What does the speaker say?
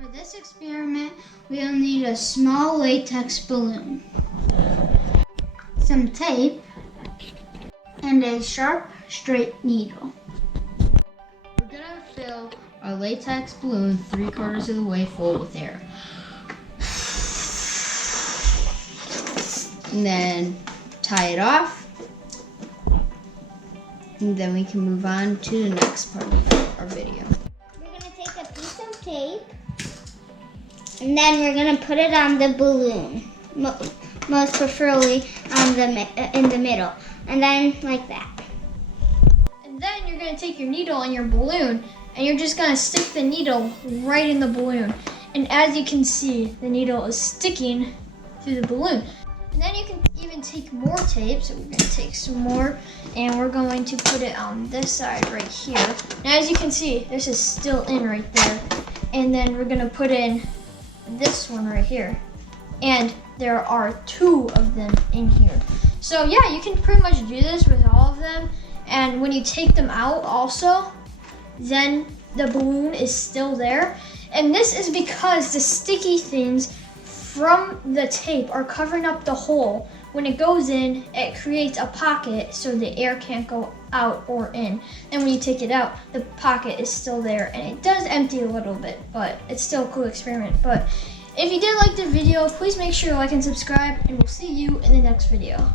For this experiment, we'll need a small latex balloon, some tape, and a sharp, straight needle. We're gonna fill our latex balloon 3/4 of the way full with air. And then tie it off. And then we can move on to the next part of our video. We're going to take a piece of tape and then we're going to put it on the balloon, most preferably on in the middle, and then like that. And then you're going to take your needle and your balloon and you're just going to stick the needle right in the balloon. And as you can see, the needle is sticking through the balloon. And then you can even take more tape. So we're going to take some more and we're going to put it on this side right here. Now as you can see, this is still in right there. And then we're going to put in this one right here. And there are 2 of them in here. So yeah, you can pretty much do this with all of them. And when you take them out also, then the balloon is still there. And this is because the sticky things from the tape are covering up the hole. When it goes in, it creates a pocket so the air can't go out or in. And when you take it out, the pocket is still there and it does empty a little bit, but it's still a cool experiment. But if you did like the video, please make sure to like and subscribe, and we'll see you in the next video.